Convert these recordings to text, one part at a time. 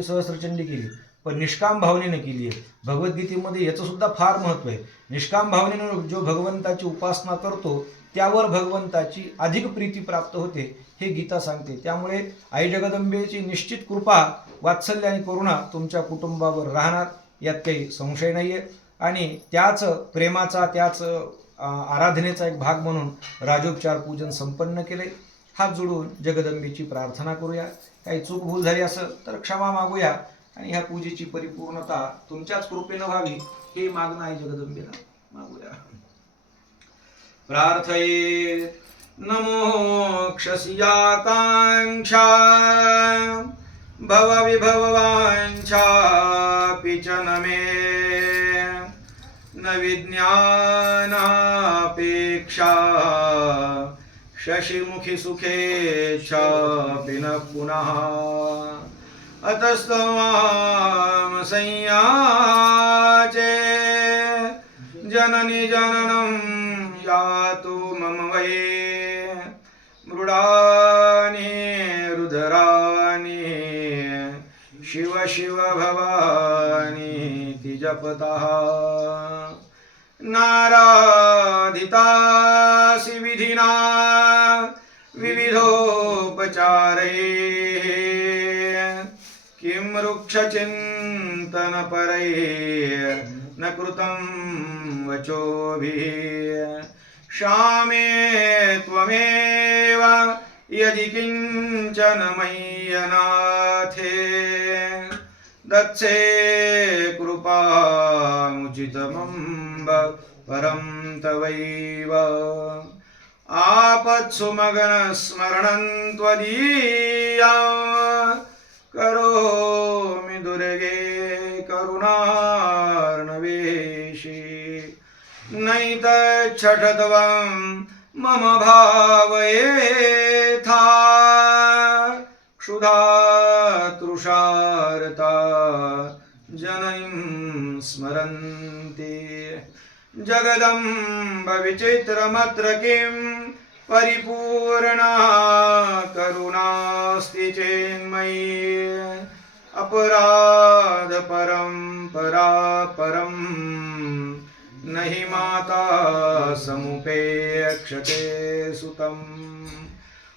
दशावती सहस्रचंडी केली, पण निष्काम भावनेने केली आहे. भगवद्गीतेमध्ये याचं सुद्धा फार महत्व आहे. निष्काम भावनेने जो भगवंताची उपासना करतो त्यावर भगवंताची अधिक प्रीती प्राप्त होते, हे गीता सांगते. त्यामुळे आई जगदंबेची निश्चित कृपा, वात्सल्य आणि करुणा तुमच्या कुटुंबावर राहणार, यात काही संशय नाही आहे. आणि त्याच प्रेमाचा, त्याच आराधनेचा एक भाग म्हणून राजोपचार पूजन संपन्न केले. हात जोडून जगदंबेची प्रार्थना करूया. काही चूक भूल झाली असेल तर क्षमा मागूया आणि ह्या पूजेची परिपूर्णता तुमच्याच कृपेनं व्हावी, हे मागणं आई जगदंबेला मागूया. प्रार्थये नमोक्षस्याकांक्षा भव विभववांछापि च न मे, न विज्ञानापेक्षा शशिमुखी सुखेच्छापि न पुनः, अतस्त्वमां संयाचे जननी जननं यातु मम वै, मृडानि रुदराणि शिव शिव भवानीति जपतः, नाराधितासि विधिना विविधोपचारैः, किं रुक्षचिन्तनपरैः न कृतं वचोभिः, क्षामे त्वमेव यदि किञ्चन मय्यनाथे, दत्से कृपामुचितमम्ब परं तवैव, आपत्सु मगनस्मरणं त्वदीयं, करोमि दुर्गे करुणार्णवेशि, नैतच्छठत्वं मम भावयेथा, क्षुधा तृषार्ता जननीं स्मरन्ति, जगदम्ब विचित्रमत्र किं परिपूर्णा करुणास्ति चेन्मयी, अपराध परम्परा परं नहि माता समुपेक्षते सुतं,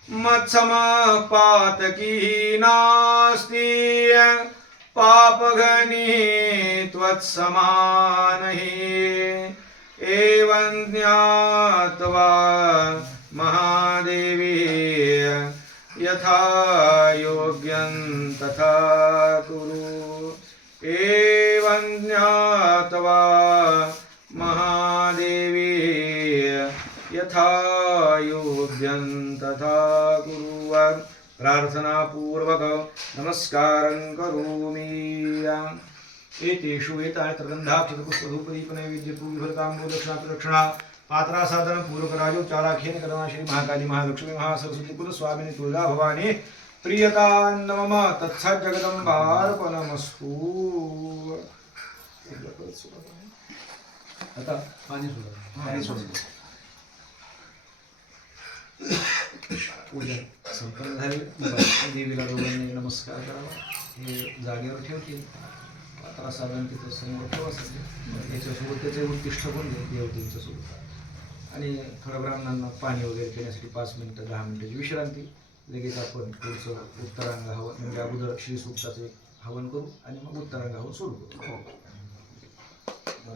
मत्समः पातकी नास्ति, पापघनी त्वत्समा नहि, एवं ज्ञात्वा महादेवी यथा योग्यं तथा कुरु, एवं ज्ञात्वा महादेवी यथा योग्यं तथा कुरु. प्रार्थना पूर्वक नमस्कारं करोमि. एतेषु एतानि त्रिगन्धाक्षतपुष्पधूपदीपनैवेद्यपूर्वताम्बूलदक्षिणा पात्रा साधन पूर्वक राजोपचाराख्येन करमा श्री महाकाली महालक्ष्मी महासरस्वती कुलस्वामिनी तुळजा भवानी प्रियता नमः. तत्सत् जगदंबार्पणमस्तु. आता पाणी सोडा. पूजा संपन्न झाली. देवीला दोघांनी नमस्कार करावा. हे जागेवर ठेवतील. पात्रा साधन तिथं समोर ठेवायचं. त्याच्यासोबत त्याचे उद्दिष्ट पण देवतेच्या सोबत. आणि थोड्या ब्राह्मणांना पाणी वगैरे पिण्यासाठी 5 मिनिटं 10 मिनिटाची विश्रांती. लगेच आपण पुढचं उत्तरांग हवन म्हणजे अगोदर श्री सूक्ताचे हवन करू आणि मग उत्तरांग हवन सुरू करू.